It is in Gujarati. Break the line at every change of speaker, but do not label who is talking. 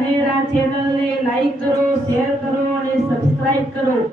ગોપી
મંડળ ચેનલને લાઈક કરો શેર કરો અને સબસ્ક્રાઇબ કરો.